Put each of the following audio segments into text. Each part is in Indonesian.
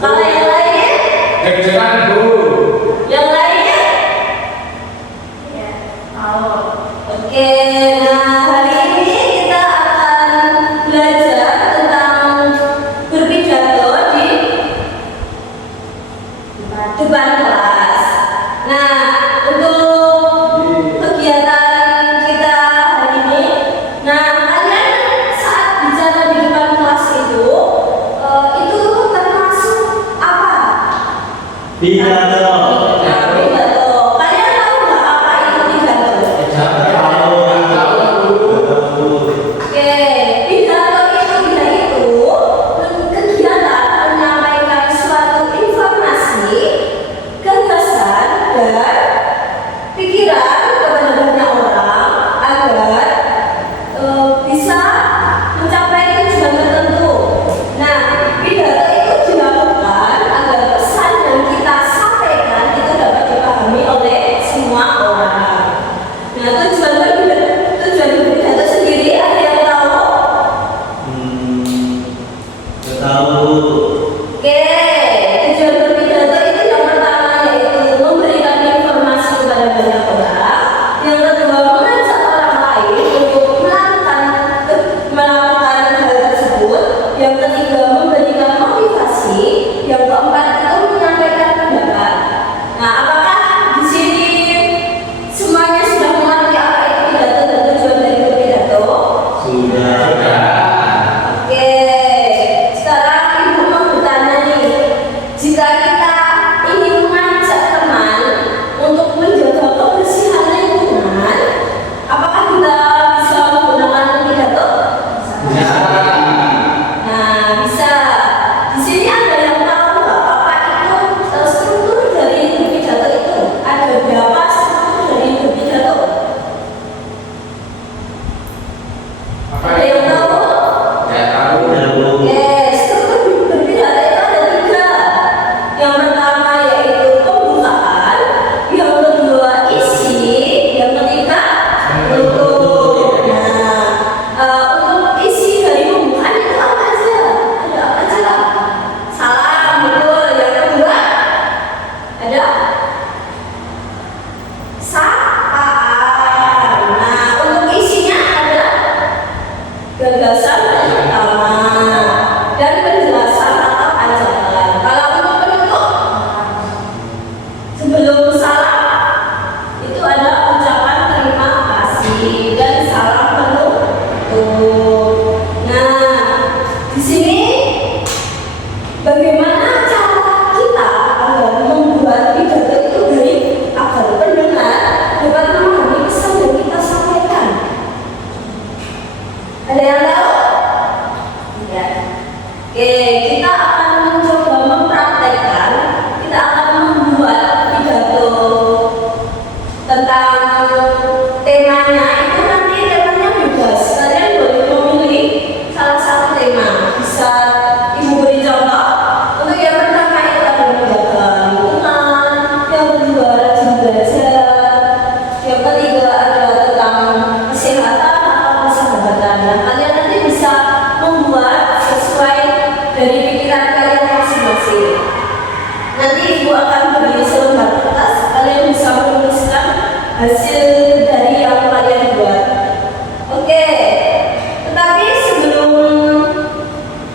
Kalau yang lainnya? Jangan Bu. Yang lainnya? Ya, tahu. Oke, nah hari ini kita akan belajar tentang berpidato di depan kelas. Nah, untuk kegiatan kita hari ini, nah kalian saat bicara di depan kelas itu termasuk apa? Pidato. Pidato. Kalian tahu nggak apa itu pidato? Oke, pidato itu kegiatan menyampaikan suatu informasi, gagasan dan pikiran kepada banyak orang agar bisa mencapai tujuan tertentu. Nah, pidato itu dilakukan agar pesan yang kita sampaikan itu dapat dipahami oleh semua orang. Nah, tujuan berpidato sendiri ada yang tahu? Tahu. Oke, tujuan berpidato itu yang pertama yaitu memberikan informasi kepada banyak orang. Yang kedua, mengajak orang lain untuk melakukan hal tersebut. Yang ketiga, memberikan motivasi. Yang keempat itu menyampaikan pendapat. Nah, apakah di sini semuanya sudah mengerti apa itu pidato dan tujuan dari berpidato? Sudah. Oke, sekarang ibu mau bertanya nih, jika kita ingin mengajak teman untuk menjaga kebersihan lingkungan, apakah kita bisa menggunakan pidato? Nah, bisa. Di sini ada yang tahu nggak apa itu struktur dari berpidato itu? Ada berapa struktur dari berpidato? Ada yang tahu? Oke, struktur berpidato itu ada 3. Yang pertama yaitu pembukaan, yang kedua isi, yang ketiga penutup. Nah, untuk isi dari pembukaan itu apa aja? Ada apa aja? Salam, betul. Yang kedua ada sapaan. Nah, untuk isinya ada gagasan pertama dan penjelasan atau ajaran. Kalau untuk penutup, sebelum salam itu ada ucapan terima kasih dan salam penutup. Nah, di sini bagaimana cara kita agar membuat pidato itu baik agar pendengar dapat memahami pesan yang kita sampaikan? Ada yang tahu? Ya. Oke, kita akan mencoba mempraktekkan. Kita akan membuat pidato tentang temanya itu nanti temanya bebas. Kalian boleh memilih salah satu tema. Bisa ibu beri contoh. Untuk yang pertama itu ada menjaga lingkungan, yang kedua rajin belajar, yang ketiga ada tentang kesehatan atau persahabatan. Nah, kalian nanti bisa membuat sesuai dari pikiran kalian masing-masing. Nanti ibu akan beri selembar kertas, kalian bisa menuliskan hasil dari yang kalian buat. Oke, tetapi sebelum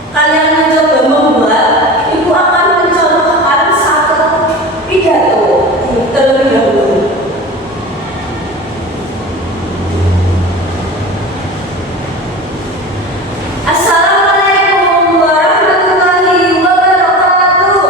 kalian mencoba membuat, ibu akan mencontohkan satu pidato terlebih dahulu. Assalamualaikum warahmatullahi wabarakatuh.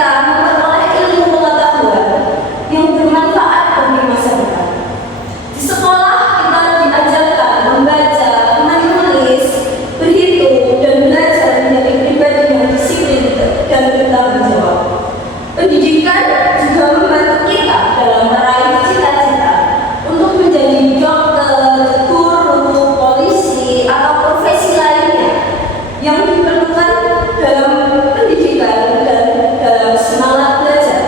kita memperoleh ilmu pengetahuan yang bermanfaat bagi masa depan. Di sekolah kita diajarkan membaca, menulis, berhitung, dan belajar menjadi pribadi yang disiplin dan bertanggung jawab. Pendidikan juga membantu kita dalam meraih cita-cita untuk menjadi dokter, guru, polisi, atau profesi lainnya yang diperlukan dalam pendidikan dan dalam semangat belajar.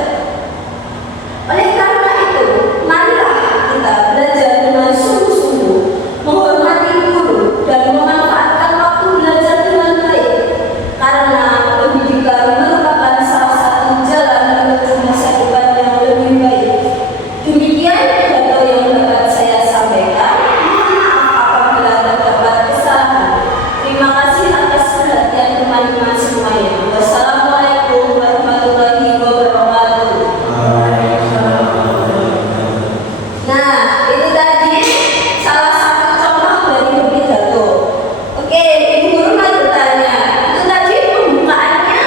Oleh karena itu, marilah kita belajar dengan sungguh-sungguh, menghormati guru, dan memanfaatkan waktu belajar dengan baik, karena pendidikan merupakan salah satu jalan menuju masa depan yang lebih baik. Demikian pidato yang dapat saya sampaikan. Mohon maaf apabila terdapat kesalahan. Terima kasih atas perhatian teman-teman semuanya. Wassalamualaikum warahmatullahi wabarakatuh. Nah, itu tadi salah satu contoh dari pidato. Oke, Ibu Guru mau bertanya, itu tadi pembukaannya,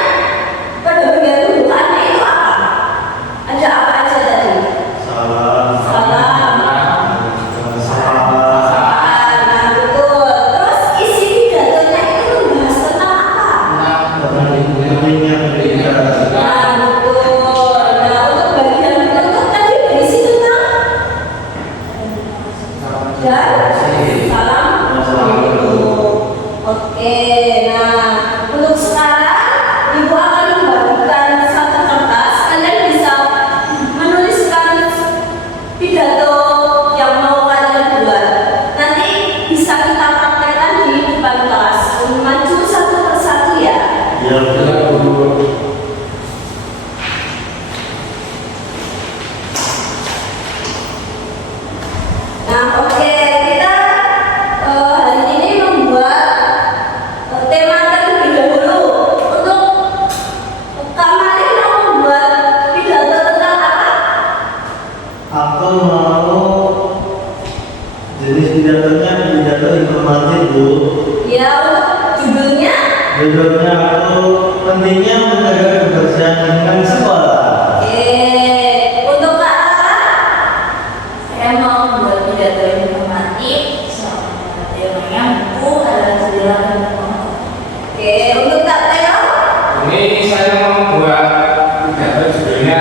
pada bagian pembukaannya itu apa? Ada apa aja tadi? Salam. Salam. Salam. Nah, betul. Terus isi pidatonya itu membahas tentang apa? Pentingnya pendidikan. Nah, betul. Nah, untuk bagian penutup tadi berisi tentang dan salam. Oke, nah untuk sekarang Ibu akan membagikan satu kertas. Kalian bisa menuliskan pidato yang mau kalian buat. Nanti bisa kita praktekkan di depan kelas. Maju satu persatu ya. Ya, Bu. Nah, oke, kita hari ini membuat tema terlebih dahulu. Untuk Kak Mari mau membuat pidato tentang apa? Aku mau jenis pidatonya pidato informatif, Bu. Ya, untuk judulnya. Judulnya aku pentingnya menjaga kebersihan lingkungan sekolah. Oke, untuk Kak Rara, saya mau membuat pidato informatif. Temanya buku adalah jendela dan pohon. Oke, untuk Kak Teo. Ini saya mau membuat pidato judulnya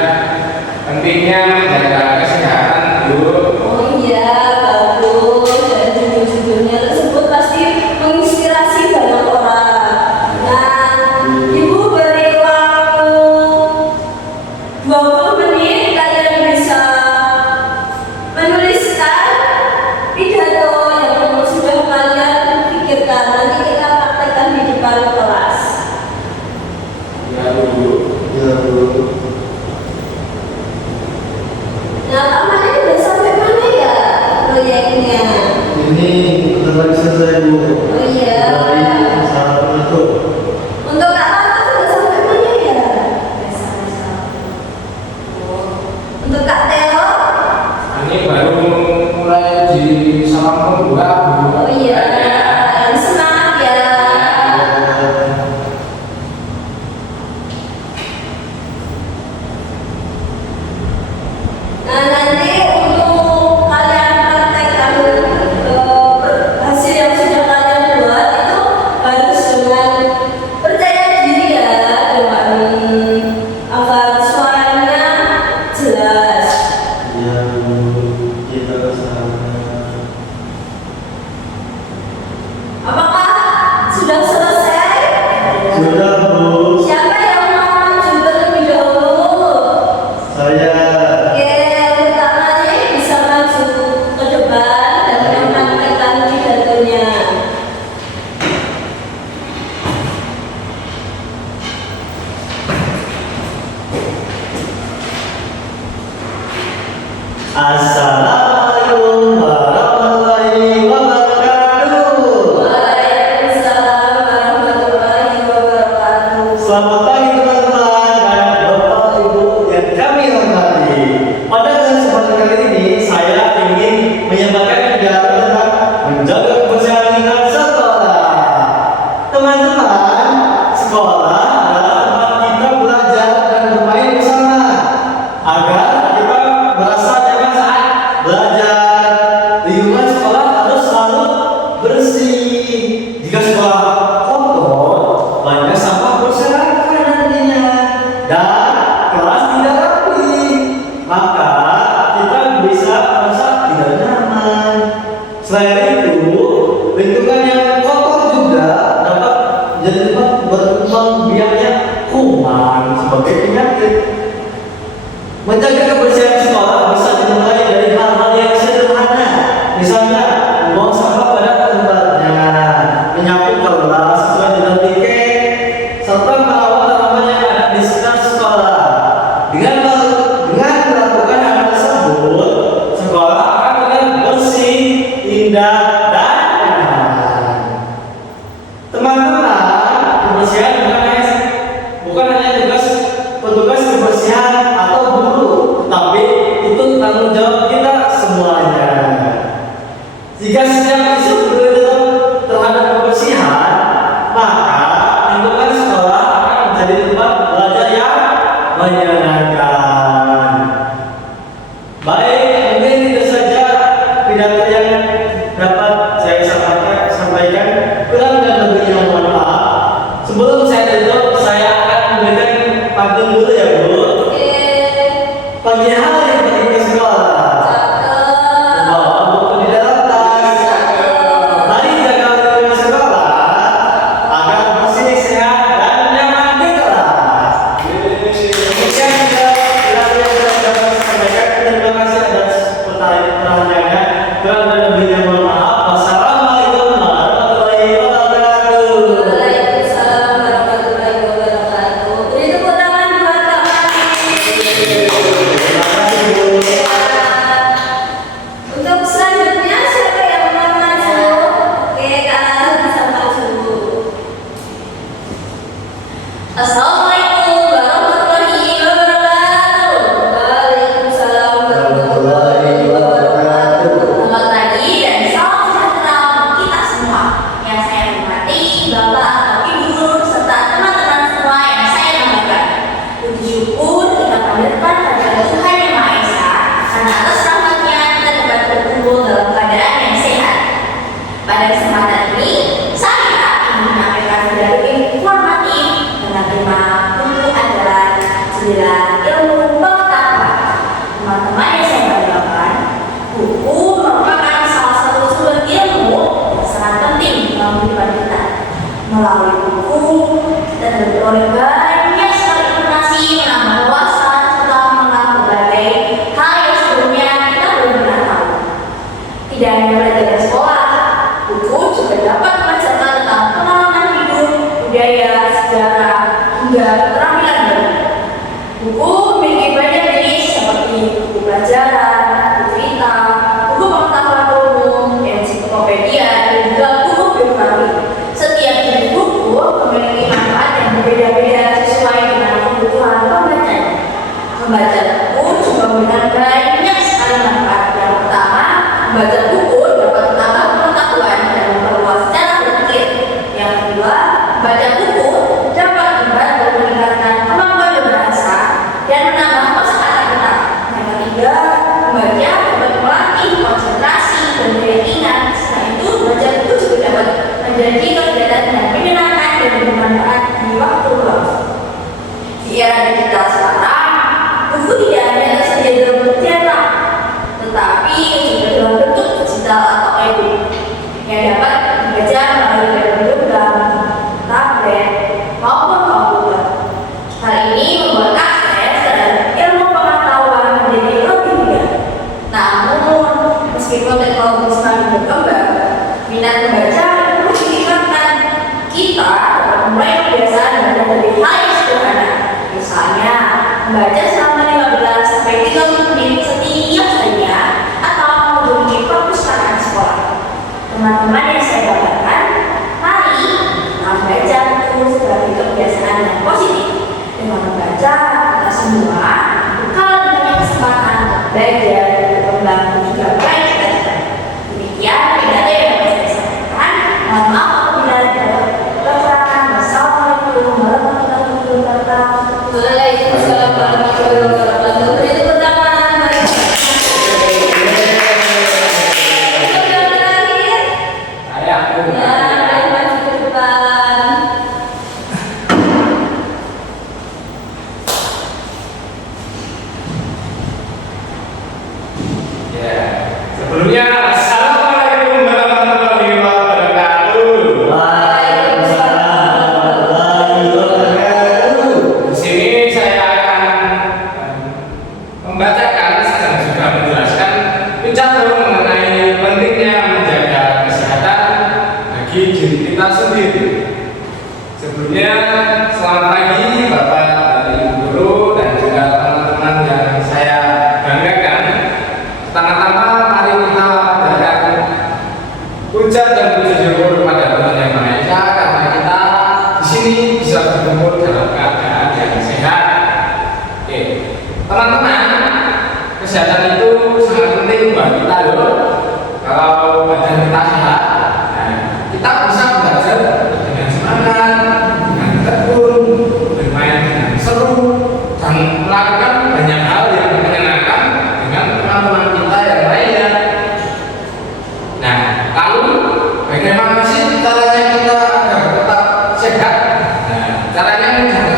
pentingnya menjaga kesehatan Bu. Oh iya, bagus. Dan judul-judulnya tersebut pasti menginspirasi banyak orang. Nah, Ibu beri waktu 20 menit. Kalian bisa menuliskan pidato yang sudah kalian pikirkan. Nanti kita praktekkan di depan kelas. Ya Bu. Ya, Bu. Nah, Kak Mani udah sampai mana ya proyeknya? Ini bentar lagi selesai, Bu. Oh iya. Dari saat itu. Untuk Kak Rara sudah sampai mana ya? Untuk Kak Teo? Ini baru mulai di salam pembuka Bu. Oh iya, yang semangat ya. Nah, nanti untuk kalian praktekkan hasil yang sudah kalian buat itu harus dengan percaya diri ya, dengan agar suaranya jelas. Ya, Bu. Kita kesana. Apakah sudah selesai? Sudah, Bu. Siapa yang mau maju terlebih dahulu? Saya. Oke, untuk Kak Mari bisa maju ke depan dan mempraktekkan pidatonya. Assalamualaikum warahmatullahi wabarakatuh. Waalaikumsalam warahmatullahi wabarakatuh. Selamat pagi teman-teman dan Bapak Ibu yang kami hormati. Pada kesempatan kali ini saya ingin menyampaikan pidato tentang menjaga kebersihan lingkungan sekolah. Teman-teman, sekolah adalah tempat kita belajar dan bermain bersama agar kita merasa nyaman saat belajar. Lingkungan sekolah harus selalu bersih. Jika sekolah kotor, banyak sampah berserakan nantinya dan kelas tidak rapi, maka kita bisa merasa tidak nyaman. Selain itu, lingkungan yang kotor juga dapat menjadi tempat berkembang biaknya kuman sebagai penyakit. Menjaga kebersihan sekolah bisa dimulai dari hal-hal yang sederhana, misalnya membuang sampah pada tempatnya, menyapu kelas sesuai dengan tiket, serta merawat tanaman yang ada di sekitar sekolah. Dengan melakukan hal tersebut, sekolah akan terlihat bersih, indah, dan nyaman. Teman-teman, kebersihan bukan hanya tugas petugas kebersihan atau guru, tapi itu tanggung jawab kita semuanya. Jika setiap isu berkaitan terhadap kebersihan, maka lingkungan sekolah akan menjadi tempat belajar yang menyenangkan. Baik, mungkin itu saja pidato yang dapat saya sampaikan. Kurang dan lebihnya mohon maaf. Sebelum saya tutup, saya akan memberikan pantun dulu ya Bu. Oke. Pagi hari pergi ke sekolah. Membawa buku di dalam tas. Mari jaga lingkungan sekolah agar bersih, sehat, dan nyaman di kelas. Demikian juga pidato yang dapat saya sampaikan. Terima kasih atas pertanyaannya. Kurang dan lebihnya mohon maaf. Wassalamualaikum warahmatullahi wabarakatuh. Waalaikumsalam warahmatullahi wabarakatuh. Beri tepuk tangan buat Kak Mani. Terima kasih Bu. Untuk selanjutnya siapa yang mau maju? Oke, Kak Alan bisa maju. Assalamualaikum warahmatullahi wabarakatuh. Waalaikumsalam warahmatullahi wabarakatuh. Selamat pagi dan salam sejahtera untuk kita semua. Yang saya hormati Bapak atau Ibu guru serta teman-teman semua yang saya banggakan. Puji syukur kita panjatkan kepada Tuhan Yang Maha Esa karena atas rahmatnya kita dapat berkumpul dalam keadaan yang sehat. Pada kesempatan ini, saya ingin menyampaikan pidato informatif dengan tema untuk adalah jendela ilmu pengetahuan. Teman-teman yang saya banggakan, buku merupakan salah satu sumber ilmu yang sangat penting dalam kehidupan kita. Melalui buku, kita memperoleh banyak sekali informasi, menambah wawasan, serta mengenal berbagai hal yang sebelumnya kita belum pernah tahu. Tidak hanya belajar di sekolah, buku juga dapat mengajarkan tentang pengalaman hidup, budaya, sejarah, hingga keterampilan baru. Buku memiliki banyak jenis seperti buku pelajaran, buku cerita, buku pengetahuan umum, ensiklopedia, dan juga buku biografi. Setiap jenis buku memiliki manfaat yang berbeda-beda sesuai dengan kebutuhan pembacanya. Membaca buku juga memberikan banyak sekali manfaat. Yang pertama, membaca buku dapat menambah pengetahuan dan memperluas cara berpikir. Yang kedua, membaca buku dapat membantu meningkatkan kemampuan berbahasa dan menambah kosakata kita. Yang ketiga, membaca dapat melatih konsentrasi dan daya ingat. Selain itu, membaca buku juga dapat menjadi kegiatan yang menyenangkan dan bermanfaat di waktu luang. Di era digital sekarang, buku tidak hanya tersedia dalam bentuk cetak, tetapi juga dalam bentuk digital atau e-book yang dapat dibaca melalui berbagai program, tablet, maupun komputer. Hal ini membuat akses terhadap ilmu pengetahuan menjadi lebih mudah. Namun, meskipun teknologi semakin berkembang, minat membaca terus ditingkatkan. Kita dapat mulai kebiasaan belajar dari hal yang sederhana. Misalnya, membaca selama 15 sampai 30 menit setiap harinya atau mengunjungi perpustakaan sekolah. Teman-teman yang saya banggakan, mari kita membaca buku sebagai kebiasaan yang positif. Dengan membaca, kita semua bakal banyak kesempatan untuk belajar, berkembang, dan juga meraih cita-cita. Demikian pidato yang dapat saya sampaikan. Mohon maaf apabila ada kekurangan. Wassalamualaikum warahmatullahi wabarakatuh. Waalaikumsalam selamat pagi Bapak dan Ibu Guru dan juga teman-teman yang saya banggakan. Pertama-tama mari kita panjatkan puja dan puji syukur kepada Tuhan Yang Maha Esa karena kita di sini bisa berkumpul dalam keadaan yang sehat. Oke, teman-teman, kesehatan itu sangat penting buat kita loh. Kalau badan kita sehat, kita bisa belajar dengan semangat, dengan tekun, bermain dengan seru, dan melakukan banyak hal yang menyenangkan dengan teman-teman kita yang lainnya. Nah, lalu bagaimana sih caranya kita agar tetap sehat? Nah, caranya mudah.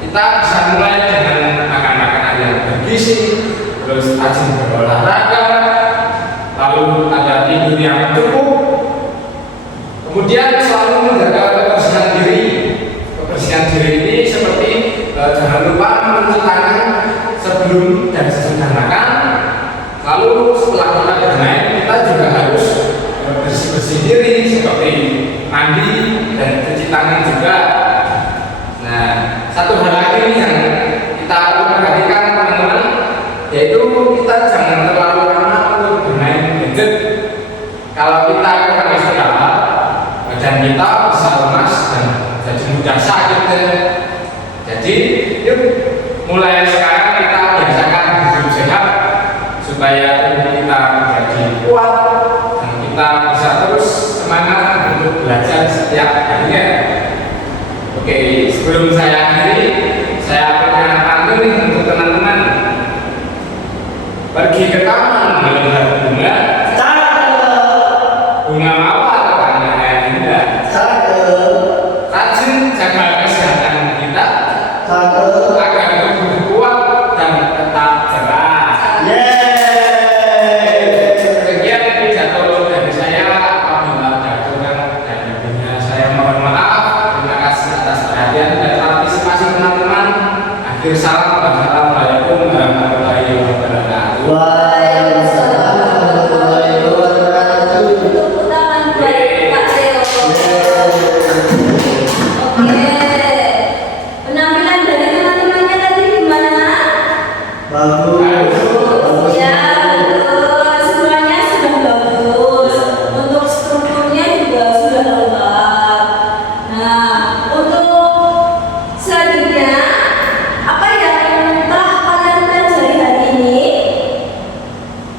Kita bisa mulai dengan makan makanan yang bergizi, terus rajin berolahraga, lalu ada tidur yang cukup. Kemudian selalu menjaga kebersihan diri. Kebersihan diri ini seperti jangan lupa mencuci tangan sebelum dan sesudah makan. Lalu setelah kita bermain, kita juga harus bersih-bersih diri seperti mandi dan cuci tangan juga. Nah, satu hal lagi yang kita perlu perhatikan teman-teman, yaitu kita jangan terlalu lama untuk bermain gadget. Kalau kita kurang istirahat, badan kita bisa lemas dan jadi mudah sakit. Jadi yuk mulai sekarang kita biasakan hidup sehat supaya tubuh kita menjadi kuat dan kita bisa terus semangat untuk belajar setiap harinya. Oke, sebelum saya akhiri, saya punya pantun untuk teman-teman. Pergi ke taman melihat bunga, bunga mawar warnanya indah. Rajin jaga kesehatan kita agar tubuh kuat dan tetap cerah. Sekian pidato dari saya. Apabila ada kurang dan lebihnya saya mohon maaf. Terima kasih atas perhatian dan partisipasi teman-teman. Akhir salam, wassalamualaikum warahmatullahi wabarakatuh. Waalaikumsalam warahmatullahi wabarakatuh. Tepuk tangan buat Pak Leo. Oke. Penampilan dari teman-temannya tadi gimana? Bagus. Ya, betul. Semuanya sudah bagus. Untuk strukturnya juga sudah lengkap. Nah, untuk selanjutnya, apa yang telah kalian pelajari hari ini?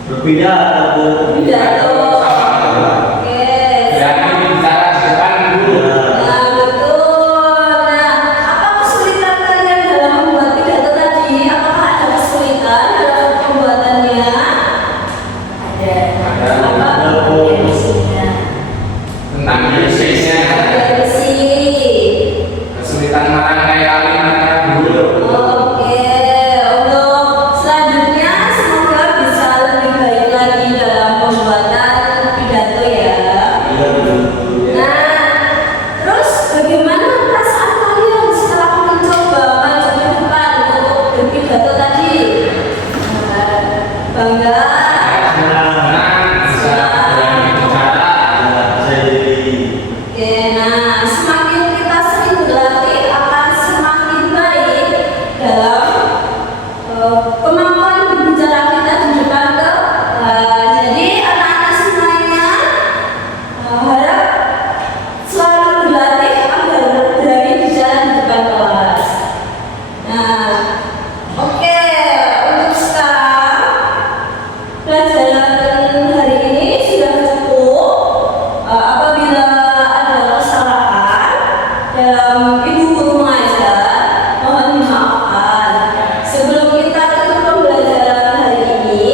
Berpidato. Pidato. Oke. Berani bicara di depan guru. Nah, betul. Nah, apa kesulitan kalian dalam membuat pidato tadi? Apakah ada kesulitan dalam pembuatannya? Ada. Ada. Apa? Emosinya. Tentang isinya, Emisi. kesulitan merangkai kalimatnya dulu. Oke. Untuk selanjutnya semoga bisa lebih baik lagi dalam pembuatan pidato ya. Nah, terus bagaimana perasaan kalian setelah mencoba maju ke depan untuk berpidato tadi? Bangga? Senang bisa berani bicara. Oke, nah semakin kita sering berlatih akan semakin baik dalam kemampuan berbicara kita di depan jadi anak-anak semuanya harap selalu berlatih agar berani bicara di depan kelas. Nah, oke, untuk sekarang pelajaran hari ini sudah cukup. Apabila ada kesalahan dalam ibu guru mengajar, mohon dimaafkan. Sebelum kita tutup pembelajaran hari ini,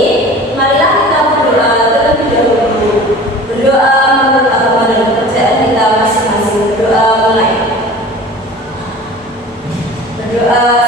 marilah kita berdoa terlebih dahulu. Berdoa menurut agama dan kepercayaan kita masing-masing. Berdoa mulai. Berdoa.